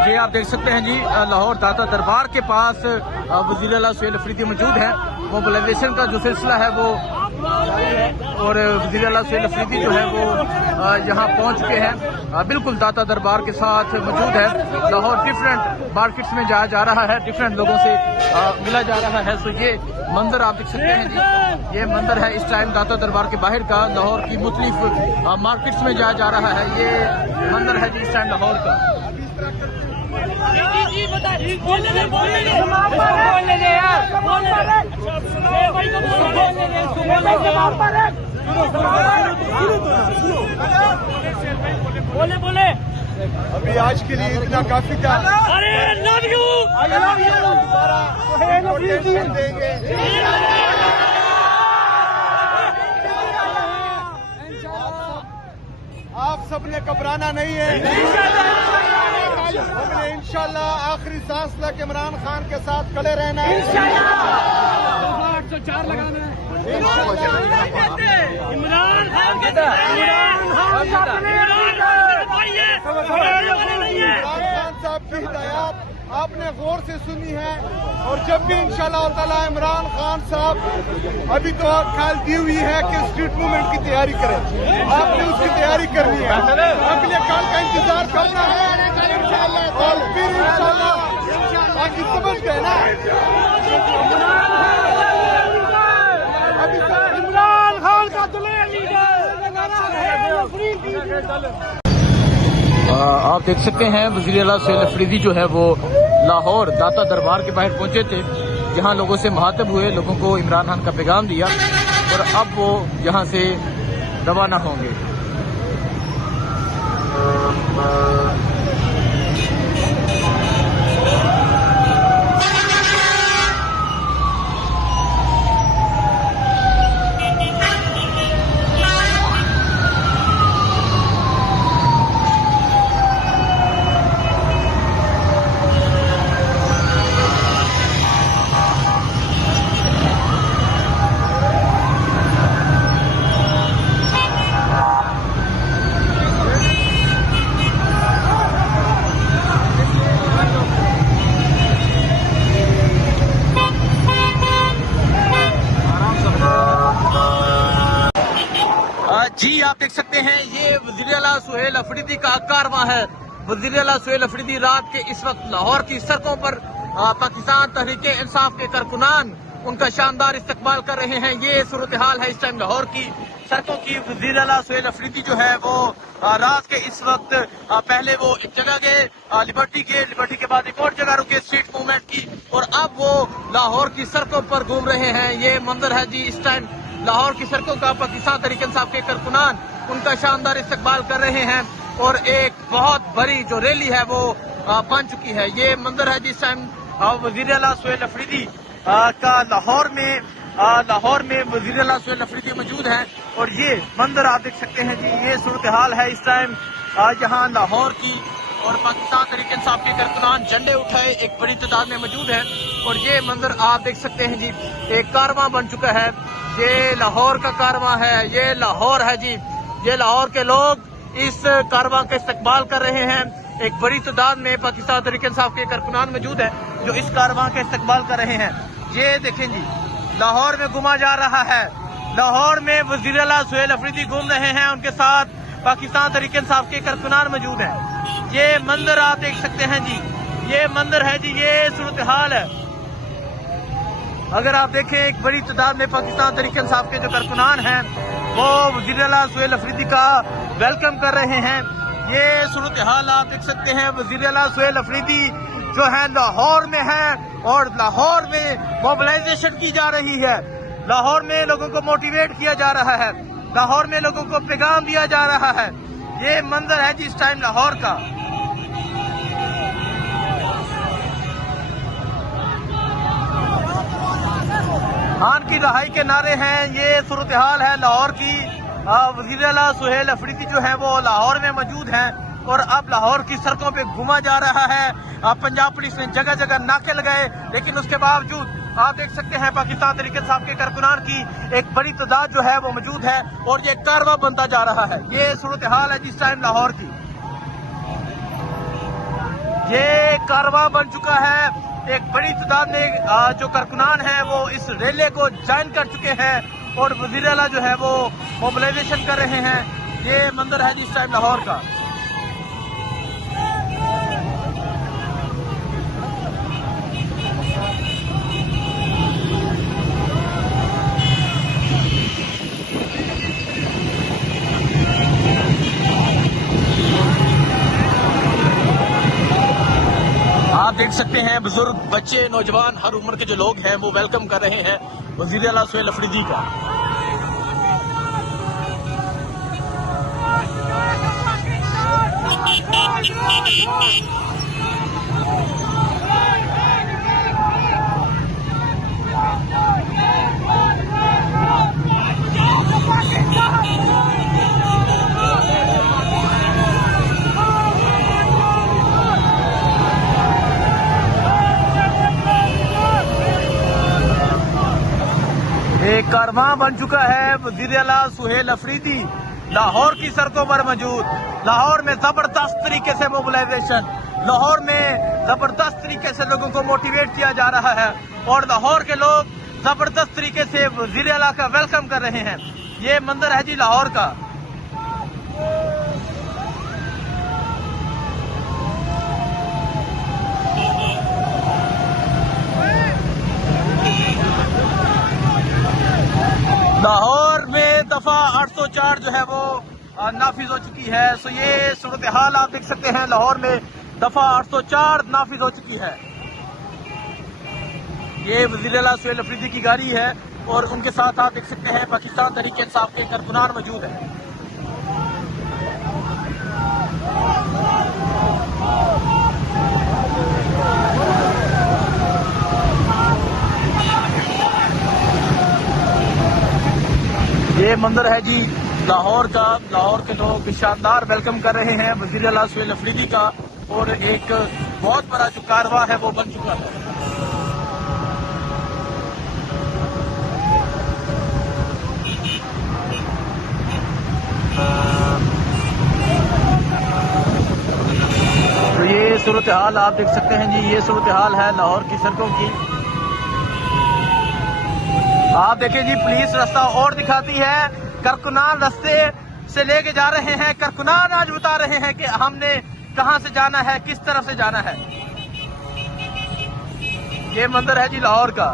जी आप देख सकते हैं जी लाहौर दाता दरबार के पास वज़ीर आला सुहेल अफरीदी मौजूद है। मोबिलाइजेशन का जो सिलसिला है वो और वज़ीर आला सुहेल अफरीदी जो है वो यहाँ पहुँच चुके हैं, बिल्कुल दाता दरबार के साथ मौजूद है। लाहौर डिफरेंट मार्केट्स में जाया जा रहा है, डिफरेंट लोगों से मिला जा रहा है। सो ये मंजर आप देख सकते हैं जी, ये मंजर है इस टाइम दाता दरबार के बाहर का। लाहौर की मुख्तलिफ मार्केट्स में जाया जा रहा है, ये मंजर है जी इस टाइम लाहौर का। बोले अभी आज के लिए इतना काफी था। अरे लव यू देंगे। आप सबने घबराना नहीं है, हमने इंशाल्लाह आखिरी सांस तक इमरान खान के साथ खड़े रहना है। 804 लगाना है। इमरान खान साहब की हिदायत आपने गौर से सुनी है, और जब भी इंशाल्लाह ताला इमरान खान साहब, अभी तो ख्याल दी हुई है कि स्ट्रीट मूवमेंट की तैयारी करें, आपने उसकी तैयारी करनी है। अगले काल का इंतजार करना है और फिर इंशाल्लाह बाकी समझ गए ना। अभी तो इमरान खान का आप देख सकते हैं वज़ीर आला सुहेल अफरीदी जो है वो लाहौर दाता दरबार के बाहर पहुंचे थे, जहां लोगों से मुखातिब हुए, लोगों को इमरान खान का पैगाम दिया और अब वो यहां से रवाना होंगे। जी आप देख सकते हैं ये वज़ीर आला सुहेल अफरीदी का कारवां है। वज़ीर आला सुहेल अफरीदी रात के इस वक्त लाहौर की सड़कों पर पाकिस्तान तहरीक इंसाफ के कारकुनान उनका शानदार इस्तकबाल कर रहे हैं। ये सूरत हाल है इस टाइम लाहौर की सड़कों की। वज़ीर आला सुहेल अफरीदी जो है वो रात के इस वक्त पहले वो एक जगह गए लिबर्टी के बाद एक और जगह रुके स्ट्रीट मूवमेंट की, और अब वो लाहौर की सड़कों पर घूम रहे हैं। ये मंजर है जी इस टाइम लाहौर की सड़कों का। पाकिस्तान तहरीक इंसाफ के कारकुनान उनका शानदार इस्तकबाल कर रहे हैं और एक बहुत बड़ी जो रैली है वो बन चुकी है। ये मंजर है जिस टाइम वज़ीर आला सुहेल अफरीदी का लाहौर में वज़ीर आला सुहेल अफरीदी मौजूद हैं, और ये मंजर आप देख सकते हैं जी, ये सूरत हाल है इस टाइम यहाँ लाहौर की। और पाकिस्तान तहरीक इंसाफ के कारकुनान झंडे उठाए एक बड़ी तादाद में मौजूद है, और ये मंजर आप देख सकते हैं जी, एक कारवां बन चुका है। ये लाहौर का कारवां है, ये लाहौर है जी। ये लाहौर के लोग इस कारवां का इस्तकबाल कर रहे हैं। एक बड़ी तादाद में पाकिस्तान तहरीक इंसाफ के कारकुनान मौजूद है जो इस कारवां का इस्तकबाल कर रहे हैं। ये देखें जी, लाहौर में घूमा जा रहा है। लाहौर में वज़ीर आला सुहेल अफरीदी घूम रहे हैं, उनके साथ पाकिस्तान तहरीक इंसाफ के कारकुनान मौजूद हैं। ये मंजर आप देख सकते हैं जी, ये मंजर है जी, ये सूरत हाल है। अगर आप देखें एक बड़ी तादाद में पाकिस्तान तहरीक इंसाफ के जो कारकुनान हैं वो वज़ीर आला सुहेल अफरीदी का वेलकम कर रहे हैं। ये सूरत हाल आप देख सकते हैं। वज़ीर आला सुहेल अफरीदी जो है लाहौर में है और लाहौर में मोबिलाइजेशन की जा रही है। लाहौर में लोगों को मोटिवेट किया जा रहा है, लाहौर में लोगों को पैगाम दिया जा रहा है। ये मंजर है जिस टाइम लाहौर का। खान की रहाई के नारे हैं, ये सूरत हाल है लाहौर की। वज़ीर आला सुहेल अफरीदी जो है वो लाहौर में मौजूद हैं और अब लाहौर की सड़कों पे घूमा जा रहा है। पंजाब पुलिस ने जगह जगह नाके लगाए, लेकिन उसके बावजूद आप देख सकते हैं पाकिस्तान तहरीक इंसाफ के कारकुनान की एक बड़ी तादाद जो है वो मौजूद है और ये कारवां बनता जा रहा है। ये सूरत हाल है जिस टाइम लाहौर की, ये कारवां बन चुका है। एक बड़ी तादाद में जो कारकुनान है वो इस रेले को ज्वाइन कर चुके हैं और वज़ीर आला जो है वो मोबिलाइजेशन कर रहे हैं। ये मंजर है जिस टाइम लाहौर का। आप देख सकते हैं बुजुर्ग, बच्चे, नौजवान, हर उम्र के जो लोग हैं वो वेलकम कर रहे हैं वज़ीर आला सुहेल अफरीदी का। एक कारवां बन चुका है वज़ीर आला सुहेल अफरीदी लाहौर की सड़कों पर मौजूद। लाहौर में जबरदस्त तरीके से मोबिलाइजेशन, लाहौर में जबरदस्त तरीके से लोगों को मोटिवेट किया जा रहा है और लाहौर के लोग जबरदस्त तरीके से वज़ीर आला का वेलकम कर रहे हैं। ये मंजर है जी लाहौर का। लाहौर में दफा 804 जो है वो नाफिज हो चुकी है। सो ये सूरत हाल आप देख सकते हैं, लाहौर में दफा 804 नाफिज हो चुकी है। ये वज़ीर आला सुहेल अफरीदी की गाड़ी है और उनके साथ आप देख सकते हैं पाकिस्तान तहरीक इंसाफ के कारकुनान मौजूद है। ये मंजर है जी लाहौर का। लाहौर के लोग शानदार वेलकम कर रहे हैं वज़ीर आला सुहेल अफरीदी का और एक बहुत बड़ा जो कारवां है वो बन चुका है। तो ये सूरत हाल आप देख सकते हैं जी, ये सूरत हाल है लाहौर की सड़कों की। आप देखें जी, पुलिस रास्ता और दिखाती है, कारकुनान रास्ते से लेके जा रहे हैं। कारकुनान आज बता रहे हैं कि हमने कहां से जाना है, किस तरफ से जाना है। ये मंजर है जी लाहौर का।